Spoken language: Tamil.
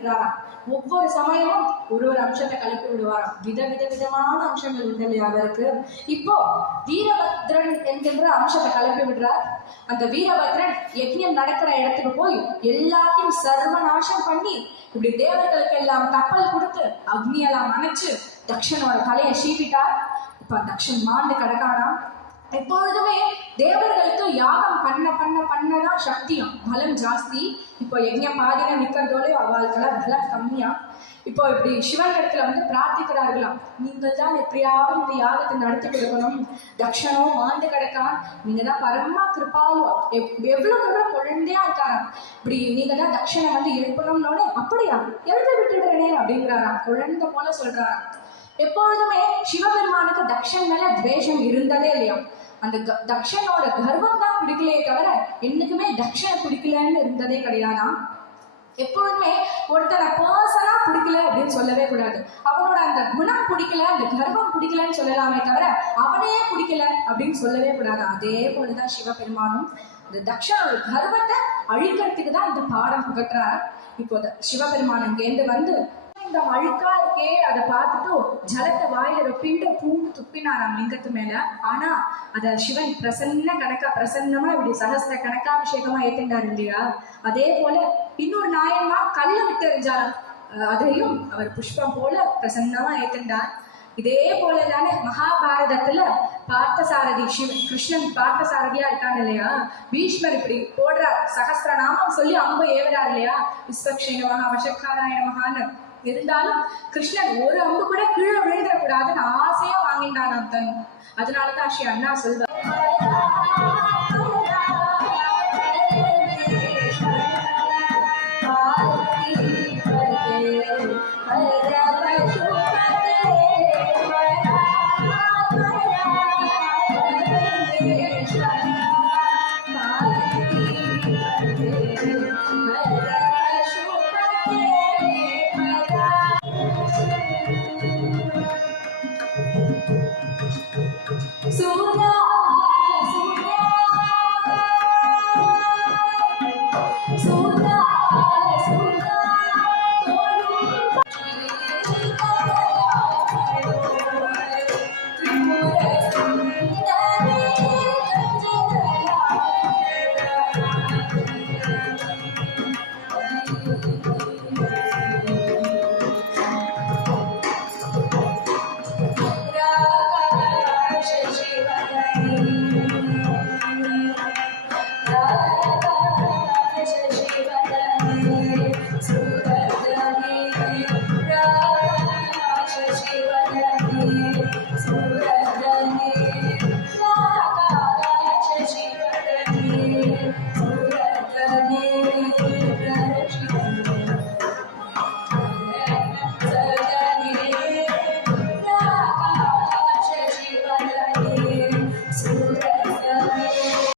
விட்டுறாராம். ஒவ்வொரு சமயமும் ஒரு அம்சத்தை கிளப்பி விடுவாராம். விதமான அம்சங்கள் உண்டு இல்லையா அவருக்கு. இப்போ வீரபத்ரன் என்கின்ற அம்சத்தை கிளப்பி விடுறார். அந்த வீரபத்ரன் யஜ்ஞம் நடக்கிற இடத்துக்கு போய் எல்லாத்தையும் சர்வநாசம் பண்ணி இப்படி தேவர்களுக்கு எல்லாம் கப்பல் கொடுத்து அக்னியெல்லாம் அணைச்சு தக்ஷனோட தலையை சீவிட்டார். இப்ப தக்ஷன் மாண்டு கிடக்கானாம். எப்பொழுதுமே தேவர்களுக்கு யாகம் பண்ணதான் சக்தியும் பலம் ஜாஸ்தி. இப்போ யஜ்ஞம் பாதியில நிக்கிறதோடய அவளுக்கெல்லாம் பலம் கம்மியா. இப்போ இப்படி சிவன் இடத்துல பிரார்த்திக்கிறார்களாம், நீங்கள் தான் எப்படியாவது இந்த யாகத்தை நடத்தி கொடுக்கணும், தக்ஷனோ மாண்டு கிடக்கான், நீங்க தான் பரமா கிருபாலு, எவ்வளவு குழந்தையா இருக்காராம், இப்படி நீங்க தான் தக்ஷனை எழுப்பணும்னோட அப்படியா எழுப்பி விட்டுடுறேனே அப்படிங்கிறாராம். குழந்தை போல சொல்றாராம். எப்பொழுதுமே சிவபெருமானுக்கு தக்ஷன் மேல துவேஷம் இருந்ததே இல்லையா. அந்த தக்ஷனோட கர்வம் தான் பிடிக்கலையே தவிர என்னைக்குமே தக்ஷனை பிடிக்கலன்னு இருந்ததே கிடையாதாம். எப்பொழுதுமே ஒருத்தரை பர்சனா பிடிக்கல அப்படின்னு சொல்லவே கூடாது. அவனோட அந்த குணம் பிடிக்கல, அந்த கர்வம் பிடிக்கலன்னு சொல்லலாமே தவிர அவனையே பிடிக்கல அப்படின்னு சொல்லவே கூடாது. அதே போலதான் சிவபெருமானும் இந்த தக்ஷனோட கர்வத்தை அழிக்கிறதுக்கு தான் இந்த பாடம் புகட்டுறார். இப்போ சிவபெருமான் இங்கேருந்து இந்த அழுக்கா இருக்கே அதை பார்த்துட்டு ஜலத்தை வாயில ரொப்பிண்டு பூண்டு துப்பினாராம் லிங்கத்து மேல. ஆனா அத சிவன் பிரசன்னமா இப்படி சகஸ்ர கணக்காபிஷேகமா ஏத்திண்டார் இல்லையா. அதே போல இன்னொரு நாயன்மா கல்ல விட்டு எறிஞ்சாராம், அதையும் அவர் புஷ்பம் போல பிரசன்னமா ஏத்திண்டார். இதே போலதானே மகாபாரதத்துல பார்த்தசாரதி கிருஷ்ணன் பார்த்தசாரதியா இருக்காங்க இல்லையா. பீஷ்மர் இப்படி போடுறார், சகஸ்ர நாமம் சொல்லி அம்பு ஏவறார் இல்லையா, விஸ்வக்ஷேன மகா வசக்காராயண மகான்னு. இருந்தாலும் கிருஷ்ணன் ஒரு அம்பு கூட கீழே விழுந்துடக்கூடாதுன்னு ஆசையா வாங்கிட்டான் தன். அதனாலதான் ஸ்ரீ அண்ணா சொல்வார்,